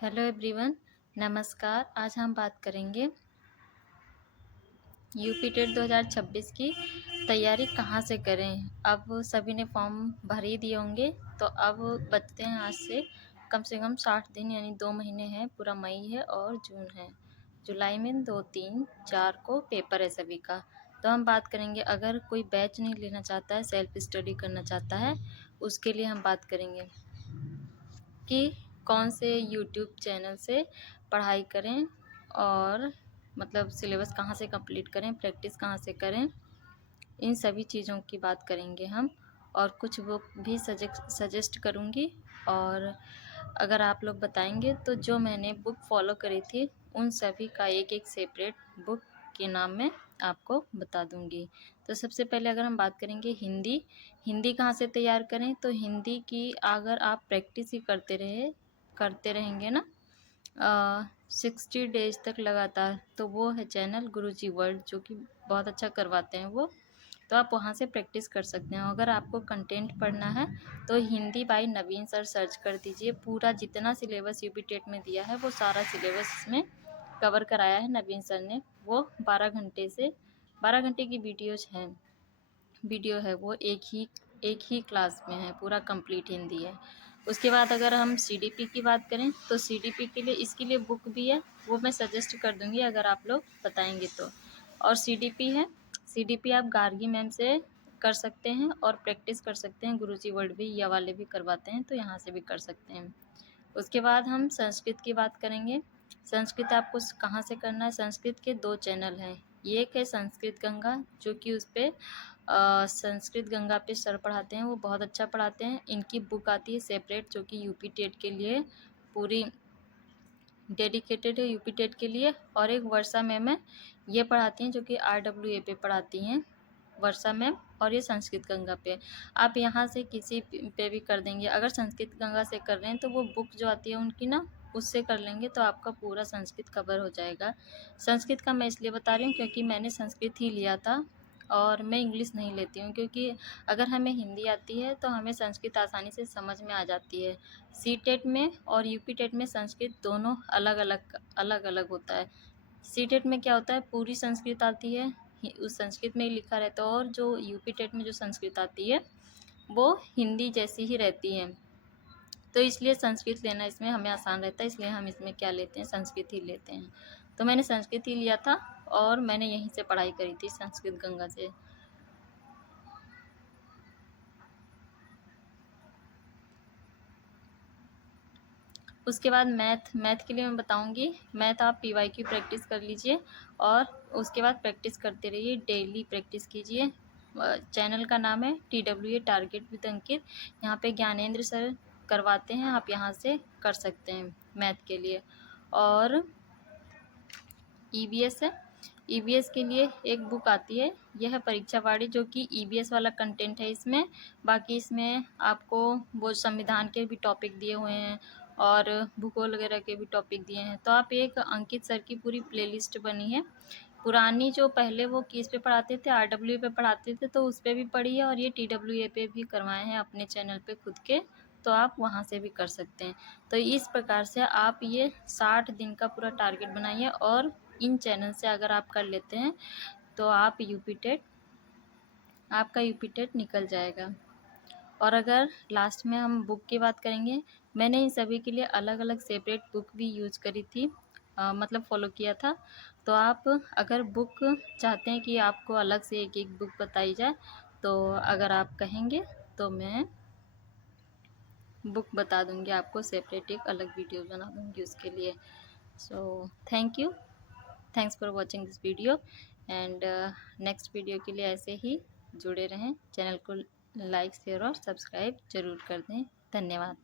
Hello everyone, नमस्कार। आज हम बात करेंगे यूपी टेट 2026 की तैयारी कहाँ से करें। अब सभी ने फॉर्म भर ही दिए होंगे, तो अब बचते हैं आज से कम 60 दिन, यानी 2 महीने हैं। पूरा मई है और जून है। जुलाई में 2, 3, 4 को पेपर है सभी का। तो हम बात करेंगे, अगर कोई बैच नहीं लेना चाहता है, सेल्फ स्टडी करना चाहता है, उसके लिए हम बात करेंगे कि कौन से यूट्यूब चैनल से पढ़ाई करें और मतलब सिलेबस कहाँ से कंप्लीट करें, प्रैक्टिस कहाँ से करें। इन सभी चीज़ों की बात करेंगे हम, और कुछ बुक भी सजेस्ट करूँगी। और अगर आप लोग बताएंगे तो जो मैंने बुक फॉलो करी थी उन सभी का एक एक सेपरेट बुक के नाम मैं आपको बता दूंगी। तो सबसे पहले अगर हम बात करेंगे हिंदी कहाँ से तैयार करें, तो हिंदी की अगर आप प्रैक्टिस ही करते रहेंगे ना 60 डेज तक लगातार, तो वो है चैनल गुरुजी वर्ल्ड, जो कि बहुत अच्छा करवाते हैं वो। तो आप वहाँ से प्रैक्टिस कर सकते हैं। अगर आपको कंटेंट पढ़ना है तो हिंदी बाय नवीन सर सर्च कर दीजिए। पूरा जितना सिलेबस यूपी टेट में दिया है वो सारा सिलेबस इसमें कवर कराया है नवीन सर ने। वो 12 घंटे की वीडियो है वो एक ही क्लास में है, पूरा कंप्लीट हिंदी है। उसके बाद अगर हम सीडीपी की बात करें तो सीडीपी के लिए इसके लिए बुक भी है, वो मैं सजेस्ट कर दूंगी अगर आप लोग बताएंगे तो। और सीडीपी आप गार्गी मैम से कर सकते हैं और प्रैक्टिस कर सकते हैं। गुरुजी वर्ल्ड भी ये वाले भी करवाते हैं, तो यहाँ से भी कर सकते हैं। उसके बाद हम संस्कृत की बात करेंगे। संस्कृत आपको कहाँ से करना है, संस्कृत के 2 चैनल हैं। एक है संस्कृत गंगा, जो कि उस पर संस्कृत गंगा पे सर पढ़ाते हैं, वो बहुत अच्छा पढ़ाते हैं। इनकी बुक आती है सेपरेट, जो कि यूपी टेट के लिए पूरी डेडिकेटेड है, यूपी टेट के लिए। और एक वर्षा मैम है, ये पढ़ाती हैं, जो कि RWA पे पढ़ाती हैं, वर्षा मैम। और ये संस्कृत गंगा पे। आप यहाँ से किसी पे भी कर देंगे। अगर संस्कृत गंगा से कर रहे हैं तो वो बुक जो आती है उनकी ना, उससे कर लेंगे तो आपका पूरा संस्कृत कवर हो जाएगा। संस्कृत का मैं इसलिए बता रही हूँ क्योंकि मैंने संस्कृत ही लिया था और मैं इंग्लिश नहीं लेती हूँ, क्योंकि अगर हमें हिंदी आती है तो हमें संस्कृत आसानी से समझ में आ जाती है। सी टेट में और यूपी टेट में संस्कृत दोनों अलग अलग होता है। सी टेट में क्या होता है, पूरी संस्कृत आती है, उस संस्कृत में ही लिखा रहता है। और जो यूपी टेट में जो संस्कृत आती है वो हिंदी जैसी ही रहती है। तो इसलिए संस्कृत लेना इसमें हमें आसान रहता है, इसलिए हम इसमें क्या लेते हैं, संस्कृत ही लेते हैं। तो मैंने संस्कृत ही लिया था और मैंने यहीं से पढ़ाई करी थी, संस्कृत गंगा से। उसके बाद मैथ के लिए मैं बताऊंगी। मैथ आप PYQ प्रैक्टिस कर लीजिए और उसके बाद प्रैक्टिस करते रहिए, डेली प्रैक्टिस कीजिए। चैनल का नाम है TWA टारगेट विद अंकित। यहाँ पे ज्ञानेंद्र सर करवाते हैं, आप यहाँ से कर सकते हैं मैथ के लिए। और EVS है, EVS के लिए एक बुक आती है, यह है परीक्षावाड़ी, जो कि EVS वाला कंटेंट है इसमें। बाकी इसमें आपको वो संविधान के भी टॉपिक दिए हुए हैं और भूगोल वगैरह के भी टॉपिक दिए हैं। तो आप एक अंकित सर की पूरी प्लेलिस्ट बनी है, पुरानी जो पहले वो किस पे पढ़ाते थे, RWA पे पढ़ाते थे, तो उस पर भी पढ़ी है। और ये TWA पे भी करवाए हैं अपने चैनल पे खुद के, तो आप वहाँ से भी कर सकते हैं। तो इस प्रकार से आप ये 60 दिन का पूरा टारगेट बनाइए और इन चैनल से अगर आप कर लेते हैं तो आपका यूपी टेट निकल जाएगा। और अगर लास्ट में हम बुक की बात करेंगे, मैंने इन सभी के लिए अलग अलग सेपरेट बुक भी यूज करी थी, मतलब फॉलो किया था। तो आप अगर बुक चाहते हैं कि आपको अलग से एक एक बुक बताई जाए, तो अगर आप कहेंगे तो मैं बुक बता दूंगी आपको, सेपरेट एक अलग वीडियो बना दूंगी उसके लिए। So thanks for watching this video. And next video के लिए ऐसे ही जुड़े रहें। चैनल को लाइक, शेयर और सब्सक्राइब ज़रूर कर दें। धन्यवाद।